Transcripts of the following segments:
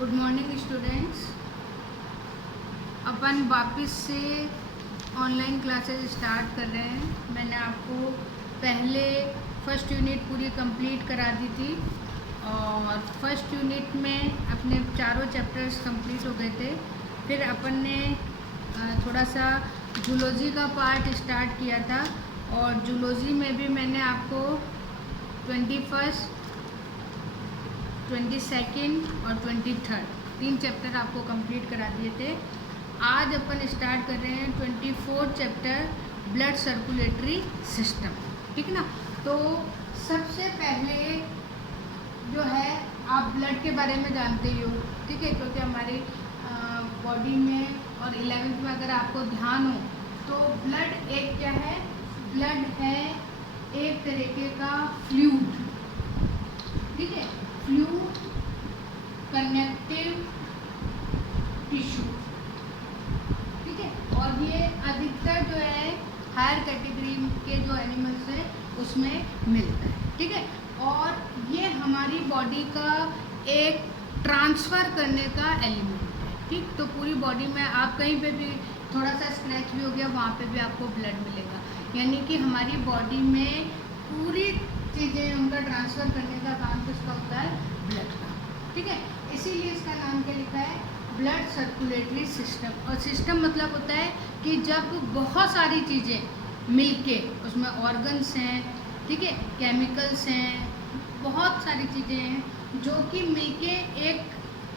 Good morning students. अपन वापस से online classes start कर रहे हैं। मैंने आपको पहले फर्स्ट यूनिट पूरी कंप्लीट करा दी थी और फर्स्ट यूनिट में अपने चारों चैप्टर्स कंप्लीट हो गए थे। फिर अपन ने थोड़ा सा जूलॉजी का पार्ट स्टार्ट किया था और जूलॉजी में भी मैंने आपको 21, 22 और 23 तीन चैप्टर आपको कंप्लीट करा दिए थे। आज अपन स्टार्ट कर रहे हैं 24 चैप्टर ब्लड सर्कुलेटरी सिस्टम, ठीक है ना। तो सबसे पहले जो है आप ब्लड के बारे में जानते ही हो, ठीक है, क्योंकि हमारी बॉडी में और 11th में अगर आपको ध्यान हो तो ब्लड एक क्या है, ब्लड है एक तरीके का फ्लूइड, ठीक है, फ्लूइड कनेक्टिव टिश्यू, ठीक है। और ये अधिकतर जो है हायर कैटेगरी के जो एनिमल्स हैं उसमें मिलता है, ठीक है। और ये हमारी बॉडी का एक ट्रांसफ़र करने का एलिमेंट है, ठीक। तो पूरी बॉडी में आप कहीं पे भी थोड़ा सा स्क्रैच भी हो गया वहाँ पे भी आपको ब्लड मिलेगा, यानी कि हमारी बॉडी में पूरी चीज़ें उनका ट्रांसफ़र करने का काम किसका होता है, ब्लड का, ठीक है। इसीलिए इसका नाम क्या लिखा है, ब्लड सर्कुलेटरी सिस्टम। और सिस्टम मतलब होता है कि जब बहुत सारी चीज़ें मिलके उसमें ऑर्गन्स हैं, ठीक है, केमिकल्स हैं, बहुत सारी चीज़ें हैं जो कि मिलके एक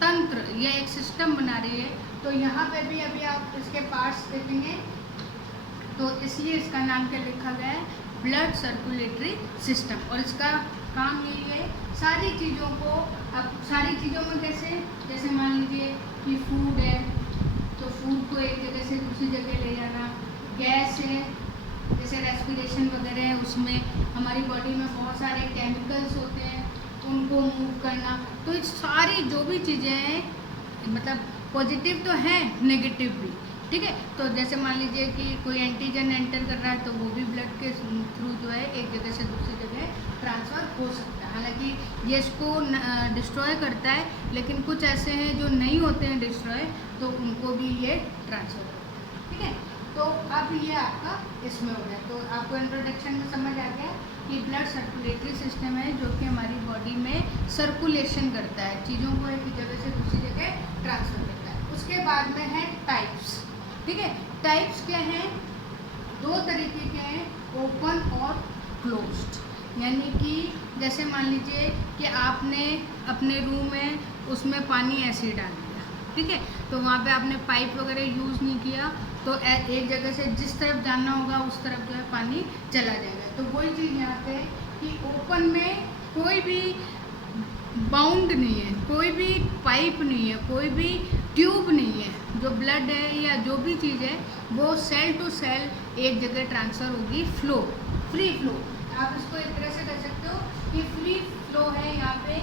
तंत्र या एक सिस्टम बना रही है। तो यहाँ पे भी अभी आप इसके पार्ट्स देखेंगे तो इसलिए इसका नाम क्या लिखा गया है, ब्लड सर्कुलेटरी सिस्टम। और इसका काम यही है सारी चीज़ों को, अब सारी चीज़ों में कैसे, जैसे मान लीजिए कि फूड है तो फूड को एक जगह से दूसरी जगह ले जाना, गैस है जैसे रेस्पिरेशन वगैरह है उसमें हमारी बॉडी में बहुत सारे केमिकल्स होते हैं उनको मूव करना। तो ये सारी जो भी चीज़ें हैं मतलब पॉजिटिव तो हैं नेगेटिव भी, ठीक है। तो जैसे मान लीजिए कि कोई एंटीजन एंटर कर रहा है तो वो भी ब्लड के थ्रू जो है एक जगह से दूसरी जगह ट्रांसफ़र हो सकता है। हालांकि ये इसको डिस्ट्रॉय करता है, लेकिन कुछ ऐसे हैं जो नहीं होते हैं डिस्ट्रॉय, तो उनको भी ये ट्रांसफ़र करता है, ठीक है। तो अब ये आपका इसमें हो गया, तो आपको इंट्रोडक्शन में समझ आ गया कि ब्लड सर्कुलेटरी सिस्टम है जो कि हमारी बॉडी में सर्कुलेशन करता है, चीज़ों को एक जगह से दूसरी जगह ट्रांसफ़र करता है। उसके बाद में है टाइप्स, ठीक है। टाइप्स क्या हैं, दो तरीके के हैं, ओपन और क्लोज्ड। यानी कि जैसे मान लीजिए कि आपने अपने रूम में उसमें पानी ऐसे डाल दिया, ठीक है, तो वहाँ पे आपने पाइप वगैरह यूज़ नहीं किया तो एक जगह से जिस तरफ जाना होगा उस तरफ जो है पानी चला जाएगा। तो वही चीज़ यहाँ पे कि ओपन में कोई भी बाउंड नहीं है, कोई भी पाइप नहीं है, कोई भी ट्यूब नहीं है, जो ब्लड है या जो भी चीज़ है वो सेल टू सेल एक जगह ट्रांसफ़र होगी, फ्लो, फ्री फ्लो। आप इसको एक तरह से कह सकते हो कि फ्री फ्लो है, यहाँ पे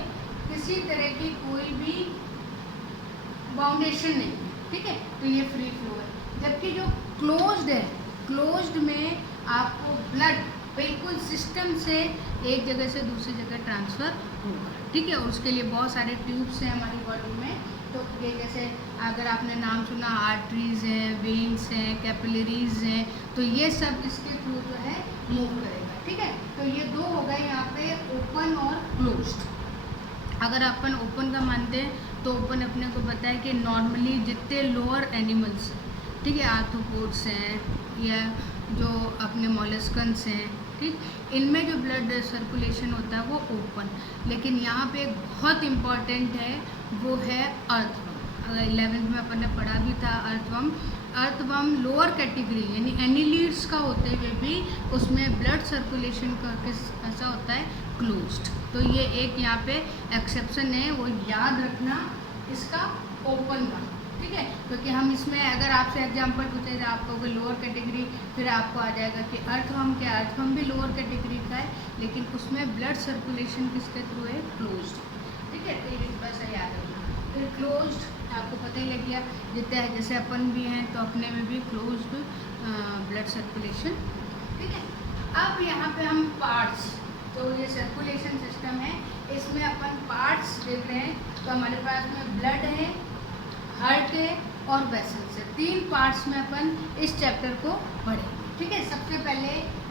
किसी तरह की कोई भी बाउंडेशन नहीं है, ठीक है, तो ये फ्री फ्लो है। जबकि जो क्लोज्ड है, क्लोज्ड में आपको ब्लड बिल्कुल सिस्टम से एक जगह से दूसरी जगह ट्रांसफ़र होगा, ठीक है। और उसके लिए बहुत सारे ट्यूब्स हैं हमारी बॉडी में, तो ये जैसे अगर आपने नाम सुना आर्टरीज़ हैं, वेन्स हैं, कैपिलरीज हैं, तो ये सब इसके थ्रू जो है मूव करेगा, ठीक है। तो ये दो हो गए यहाँ पे ओपन और क्लोज्ड। अगर अपन ओपन का मानते हैं तो ओपन अपने को पता है कि नॉर्मली जितने लोअर एनिमल्स, ठीक है, आर्थ्रोपोड्स हैं या जो अपने मॉलस्कन्स हैं, ठीक, इनमें जो ब्लड सर्कुलेशन होता है वो ओपन। लेकिन यहाँ पे एक बहुत इम्पॉर्टेंट है, वो है अर्थवर्म। अगर 11th में अपन ने पढ़ा भी था अर्थवर्म। अर्थवर्म लोअर कैटेगरी यानी एनिलीड्स का होते हुए भी उसमें ब्लड सर्कुलेशन का कैसा होता है, क्लोज्ड। तो ये एक यहाँ पे एक्सेप्शन है, वो याद रखना इसका ओपन का, ठीक है। क्योंकि हम इसमें अगर आपसे एग्जांपल पूछे तो आप कहोगे लोअर कैटेगरी, फिर आपको आ जाएगा कि अर्थवर्म क्या, अर्थवर्म भी लोअर कैटेगरी का है, लेकिन उसमें ब्लड सर्कुलेशन किसके थ्रू है, क्लोज्ड, ठीक है। तो ये बस याद रखना। फिर क्लोज्ड आपको पता ही लग गया, जितने जैसे अपन भी हैं तो अपने में भी क्लोज्ड ब्लड सर्कुलेशन, ठीक है। अब यहाँ पे हम पार्ट्स, तो ये सर्कुलेशन सिस्टम है, इसमें अपन पार्ट्स देख रहे हैं, तो हमारे पास में ब्लड है, हार्ट है और वेसल्स है। 3 पार्ट्स में अपन इस चैप्टर को पढ़ेंगे। ठीक है, सबसे पहले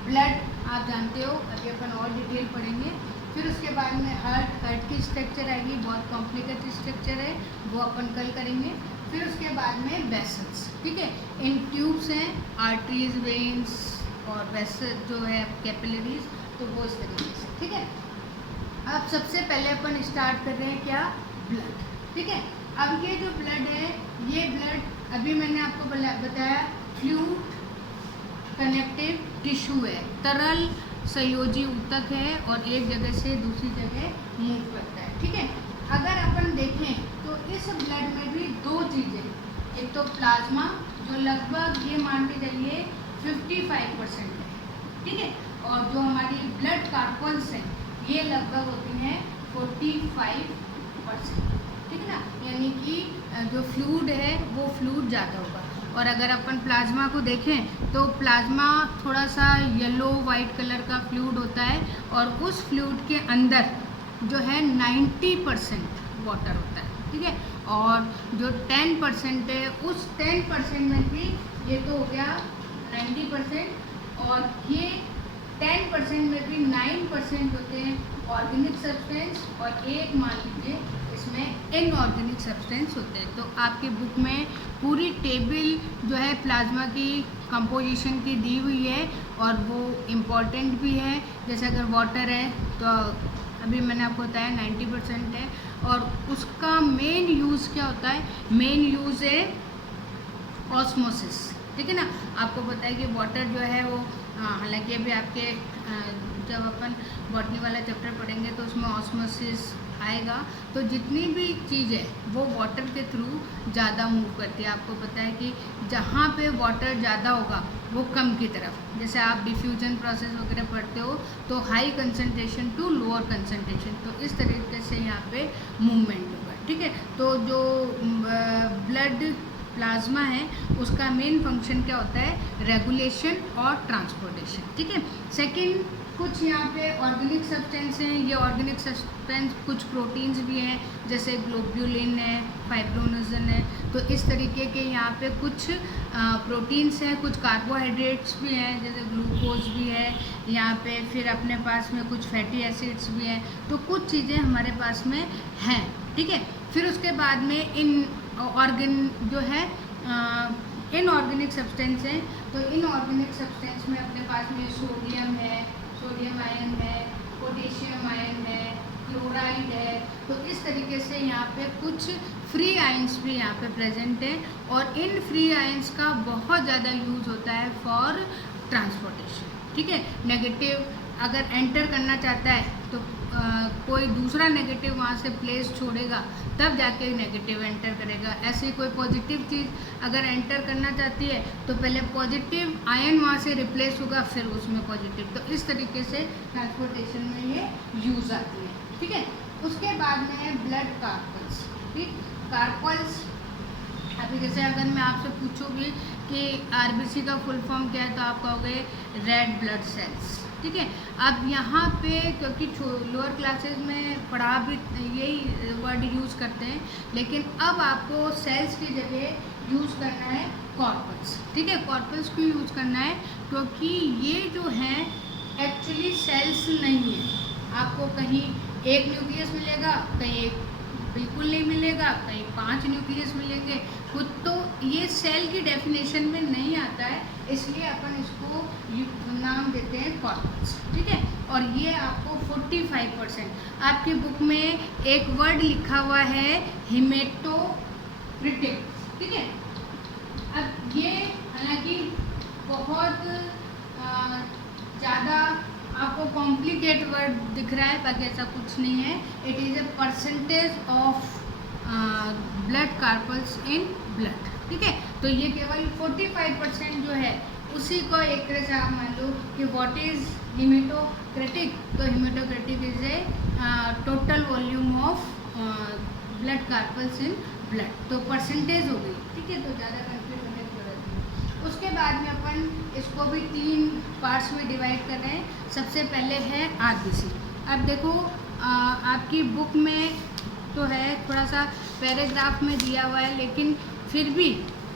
ब्लड आप जानते हो, अभी अपन और डिटेल पढ़ेंगे। फिर उसके बाद में हार्ट की स्ट्रक्चर आएगी, बहुत कॉम्प्लिकेटेड स्ट्रक्चर है, वो अपन कल करेंगे। फिर उसके बाद में वेसल्स, ठीक है, इन ट्यूब्स हैं, आर्टरीज, वेन्स और वेसल जो है कैपिलरीज, तो वो इस तरीके से। ठीक है, अब सबसे पहले अपन स्टार्ट कर रहे हैं क्या, ब्लड। ठीक है, अब ये जो ब्लड है, ये ब्लड अभी मैंने आपको बताया फ्लूइड कनेक्टिव टिश्यू है, तरल संयोजी ऊतक है और एक जगह से दूसरी जगह मूव करता है। ठीक है, अगर अपन देखें तो इस ब्लड में भी 2 चीज़ें, एक तो प्लाज्मा जो लगभग ये मान के चलिए 55% है। ठीक है, और जो हमारी ब्लड कार्पल्स हैं ये लगभग होती हैं 45%। ठीक है ना, यानी कि जो फ्लूइड है वो फ्लूइड ज़्यादा होगा। और अगर अपन प्लाज्मा को देखें तो प्लाज्मा थोड़ा सा येलो वाइट कलर का फ्लूइड होता है और उस फ्लूइड के अंदर जो है 90% वाटर होता है। ठीक है, और जो 10% है उस 10% में भी ये तो हो गया 90% और ये 10% में भी 9% होते हैं ऑर्गेनिक सब्सटेंस और एक मान लीजिए इसमें इनऑर्गेनिक सब्सटेंस होते हैं। तो आपके बुक में पूरी टेबल जो है प्लाज्मा की कंपोजिशन की दी हुई है और वो इम्पॉर्टेंट भी है। जैसे अगर वाटर है तो अभी मैंने आपको बताया 90% है और उसका मेन यूज़ क्या होता है, मेन यूज़ है ऑस्मोसिस। ठीक है ना, आपको पता है कि वाटर जो है वो हालांकि अभी आपके जब अपन बॉटनी वाला चैप्टर पढ़ेंगे तो उसमें ऑस्मोसिस आएगा, तो जितनी भी चीज़ है वो वाटर के थ्रू ज़्यादा मूव करती है। आपको पता है कि जहाँ पे वाटर ज़्यादा होगा वो कम की तरफ, जैसे आप डिफ्यूजन प्रोसेस वगैरह पढ़ते हो तो high concentration to lower concentration, तो इस तरीके से यहाँ पे मूवमेंट होगा। ठीक है, तो जो ब्लड प्लाज्मा है उसका मेन फंक्शन क्या होता है, रेगुलेशन और ट्रांसपोर्टेशन। ठीक है, सेकंड कुछ यहाँ पे ऑर्गेनिक सब्सटेंस हैं, ये ऑर्गेनिक सब्सटेंस कुछ प्रोटीन्स भी हैं जैसे ग्लोब्यूलिन है, फाइब्रोनोजन है, तो इस तरीके के यहाँ पे कुछ प्रोटीन्स हैं, कुछ कार्बोहाइड्रेट्स भी हैं जैसे ग्लूकोज भी है यहाँ पे, फिर अपने पास में कुछ फैटी एसिड्स भी हैं, तो कुछ चीज़ें हमारे पास में हैं। ठीक है, फिर उसके बाद में इन ऑर्गन जो है इनऑर्गेनिक सब्सटेंस हैं, तो इनऑर्गेनिक सब्सटेंस में अपने पास में सोडियम है, सोडियम आयन है, पोटेशियम आयन है, क्लोराइड है, तो इस तरीके से यहाँ पे कुछ फ्री आयंस भी यहाँ पे प्रेजेंट है और इन फ्री आयंस का बहुत ज़्यादा यूज़ होता है फॉर ट्रांसपोर्टेशन। ठीक है, नेगेटिव अगर एंटर करना चाहता है तो कोई दूसरा नेगेटिव वहाँ से प्लेस छोड़ेगा तब जाके नेगेटिव एंटर करेगा। ऐसे कोई पॉजिटिव चीज़ अगर एंटर करना चाहती है तो पहले पॉजिटिव आयन वहाँ से रिप्लेस होगा फिर उसमें पॉजिटिव, तो इस तरीके से ट्रांसपोर्टेशन में ये यूज़ आती है। ठीक है, उसके बाद में है ब्लड कार्पल्स। ठीक, कार्पल्स अभी जैसे अगर मैं आपसे पूछूँगी कि आरबीसी का फुल फॉर्म क्या है तो आप कहोगे रेड ब्लड सेल्स। ठीक है, अब यहाँ पे क्योंकि लोअर क्लासेस में पढ़ा भी यही वर्ड यूज़ करते हैं, लेकिन अब आपको सेल्स की जगह यूज़ करना है कॉर्पल्स। ठीक है, कॉर्पल्स क्यों यूज़ करना है, क्योंकि ये जो हैं एक्चुअली सेल्स नहीं है। आपको कहीं एक न्यूक्लियस मिलेगा, कहीं एक बिल्कुल नहीं मिलेगा, कहीं 5 न्यूक्लियस मिलेंगे, खुद तो ये सेल की डेफिनेशन में नहीं आता है, इसलिए अपन इसको नाम देते हैं कॉर्पल्स। ठीक है, और ये आपको 45% आपकी बुक में एक वर्ड लिखा हुआ है हेमेटोक्रिटिक। ठीक है, अब ये हालांकि बहुत ज़्यादा आपको कॉम्प्लिकेट वर्ड दिख रहा है, बाकी ऐसा कुछ नहीं है। It is a percentage of blood corpuscles in blood. ठीक है, तो ये केवल 45% जो है उसी को एक तरह से आप मान लो कि व्हाट इज़ हेमेटोक्रिटिक, तो hematocrit is a total volume of blood corpuscles in blood, तो परसेंटेज हो गई। ठीक है, तो ज़्यादा कंफ्यूज होने की जरूरत नहीं। उसके बाद में अपन इसको भी 3 पार्ट्स में डिवाइड कर रहे हैं। सबसे पहले है आरबीसी। अब देखो आपकी बुक में तो है, थोड़ा सा पैराग्राफ में दिया हुआ है, लेकिन फिर भी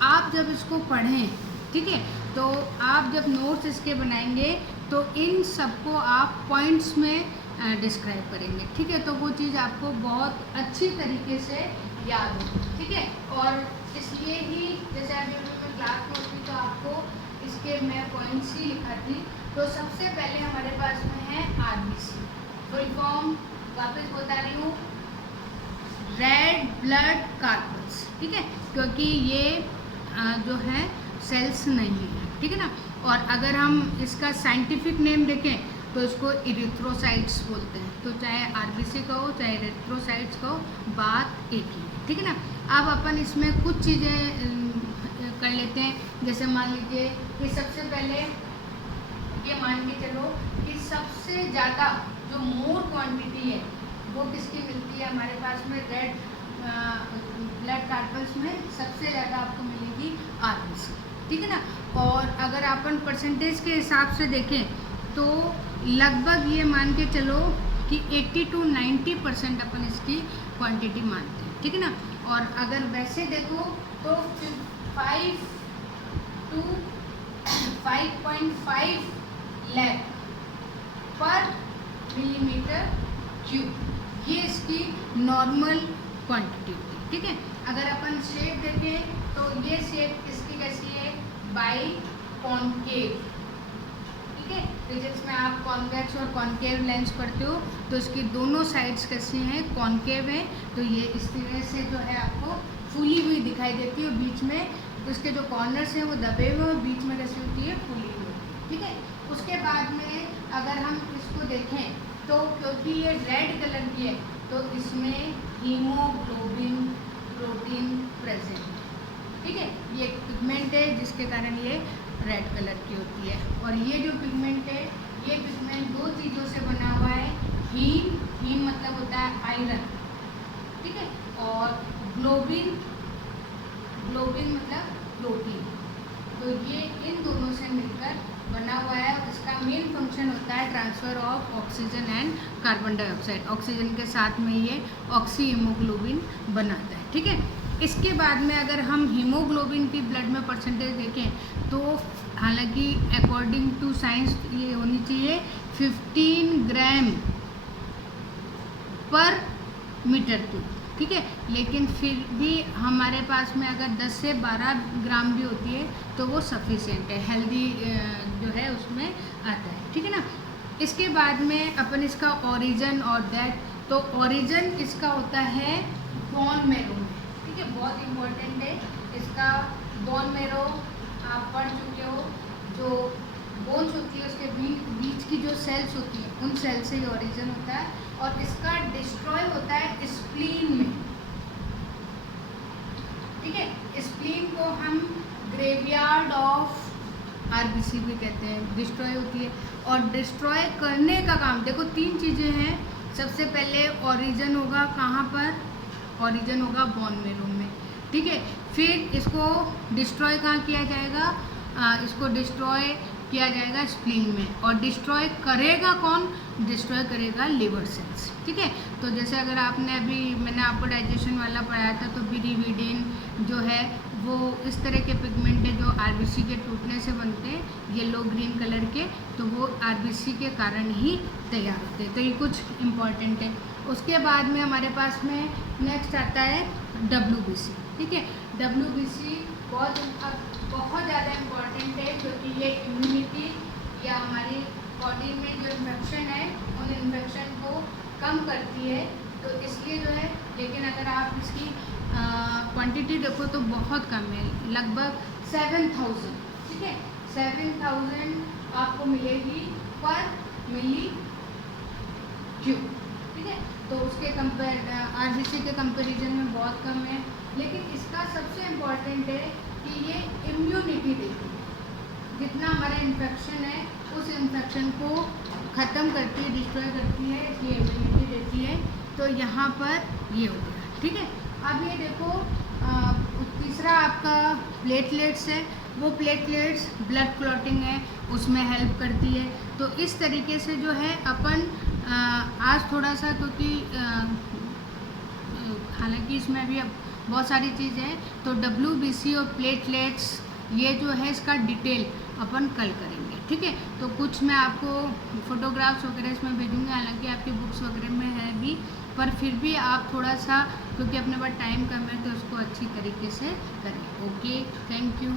आप जब इसको पढ़ें, ठीक है, तो आप जब नोट्स इसके बनाएंगे तो इन सबको आप पॉइंट्स में डिस्क्राइब करेंगे, ठीक है, तो वो चीज़ आपको बहुत अच्छी तरीके से याद हो, ठीक है। और इसलिए ही जैसे अभी मैं क्लास में होती तो आपको इसके मैं पॉइंट्स ही लिखाती। तो सबसे पहले हमारे पास में है आरबीसी, फुल फॉर्म वापस बता रही हूँ, रेड ब्लड कार्पल्स, ठीक है, क्योंकि ये जो है सेल्स नहीं है, ठीक है ना। और अगर हम इसका साइंटिफिक नेम देखें तो इसको इरिथ्रोसाइट्स बोलते हैं। तो चाहे आरबीसी कहो चाहे इरिथ्रोसाइट्स कहो, बात एक ही है, ठीक है ना। अब अपन इसमें कुछ चीज़ें कर लेते हैं, जैसे मान लीजिए कि सबसे पहले ये मान के चलो कि सबसे ज़्यादा जो मोर क्वांटिटी है वो किसकी मिलती है हमारे पास में, रेड ब्लड कार्पल्स में सबसे ज़्यादा आपको मिलेगी आरबीसी, ठीक है ना। और अगर अपन परसेंटेज के हिसाब से देखें तो लगभग ये मान के चलो कि 80 to 90% अपन इसकी क्वांटिटी मानते हैं, ठीक है ना। और अगर वैसे देखो तो 5 to 5.5 लाख पर मिलीमीटर क्यूब, ये इसकी नॉर्मल क्वांटिटी होती है, ठीक है। अगर अपन शेप देखें तो ये शेप इसकी कैसी है, बाई कॉन्केव, ठीक है। फिजिक्स में आप कॉन्वेक्स और कॉन्केव लेंस पढ़ते हो तो इसकी दोनों साइड्स कैसी हैं, कॉन्केव है, तो ये इस तरह से जो है आपको फूली हुई दिखाई देती है, बीच में तो इसके जो कॉर्नर्स हैं वो दबे हुए और बीच में कैसी होती है, फूली हुई, ठीक है। उसके बाद में अगर हम इसको देखें तो क्योंकि ये रेड कलर की है तो इसमें हीमोग्लोबिन प्रोटीन प्रेजेंट है, ठीक है। ये एक पिगमेंट है जिसके कारण ये रेड कलर की होती है। और ये जो पिगमेंट है, ये पिगमेंट दो चीज़ों से बना हुआ है, हीम मतलब होता है आयरन, ठीक है, और ग्लोबिन मतलब प्रोटीन, तो ये इन दोनों से मिलकर बना हुआ है। इसका मेन फंक्शन होता है transfer of oxygen and carbon dioxide, oxygen के साथ में ये ऑक्सी हीमोग्लोबिन बनाता है, ठीक है। इसके बाद में अगर हम हीमोग्लोबिन की ब्लड में परसेंटेज देखें तो हालांकि अकॉर्डिंग टू साइंस ये होनी चाहिए 15 ग्राम पर मीटर क्यूब, ठीक है, लेकिन फिर भी हमारे पास में अगर 10 से 12 ग्राम भी होती है तो वो सफिशिएंट है, हेल्दी जो है उसमें आता है, ठीक है ना। इसके बाद में अपन इसका ओरिजिन और डेथ, तो ओरिजिन इसका होता है बोन मैरो में, ठीक है, बहुत इम्पोर्टेंट है इसका। बोन मैरो आप पढ़ चुके हो, जो बोन्स होती है उसके बीच की जो सेल्स होती हैं उन सेल से ये ओरिजिन होता है। और इसका डिस्ट्रॉय होता है स्प्लीन में, ठीक है। स्प्लीन को हम ग्रेवयार्ड ऑफ आरबीसी भी कहते हैं, डिस्ट्रॉय होती है। और डिस्ट्रॉय करने का काम देखो, तीन चीज़ें हैं। सबसे पहले ओरिजिन होगा कहाँ पर, ओरिजिन होगा बोन मैरो में, ठीक है। फिर इसको डिस्ट्रॉय कहाँ किया जाएगा, इसको डिस्ट्रॉय किया जाएगा स्प्लीन में। और डिस्ट्रॉय करेगा कौन, डिस्ट्रॉय करेगा लिवर सेल्स, ठीक है। तो जैसे अगर आपने अभी मैंने आपको डाइजेशन वाला पढ़ाया था तो बिलिरुबिन जो है वो इस तरह के पिगमेंट है जो आरबीसी के टूटने से बनते हैं, येलो ग्रीन कलर के, तो वो आरबीसी के कारण ही तैयार होते हैं। तो ये कुछ इम्पॉर्टेंट है। उसके बाद में हमारे पास में नेक्स्ट आता है डब्ल्यूबीसी, ठीक है। डब्ल्यूबीसी बहुत ज़्यादा इम्पॉर्टेंट है क्योंकि ये इम्यूनिटी या हमारी बॉडी में जो इन्फेक्शन है उन इन्फेक्शन को कम करती है, तो इसलिए जो है। लेकिन अगर आप इसकी क्वांटिटी देखो तो बहुत कम है, लगभग 7000, ठीक है, 7000 आपको मिलेगी पर मिली क्यूब, ठीक है। तो उसके आरबीसी के कंपैरिजन में बहुत कम है। लेकिन इसका सबसे इम्पॉर्टेंट है कि ये इम्यूनिटी देती है, जितना हमारा इन्फेक्शन है उस इन्फेक्शन को ख़त्म करती है, डिस्ट्रॉय करती है, इसलिए इम्यूनिटी देती है। तो यहाँ पर ये हो गया, ठीक है। अब ये देखो तीसरा आपका प्लेटलेट्स है, वो प्लेटलेट्स ब्लड क्लॉटिंग है उसमें हेल्प करती है। तो इस तरीके से जो है अपन आज थोड़ा सा क्योंकि हालांकि इसमें अभी अब बहुत सारी चीज़ें हैं, तो WBC और प्लेटलेट्स ये जो है इसका डिटेल अपन कल करेंगे, ठीक है। तो कुछ मैं आपको फोटोग्राफ्स वगैरह इसमें भेजूँगी, हालांकि आपकी बुक्स वगैरह में है भी, पर फिर भी आप थोड़ा सा, क्योंकि अपने पास टाइम कम है, तो उसको अच्छी तरीके से करें। Okay, thank you.